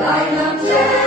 Weihnachten.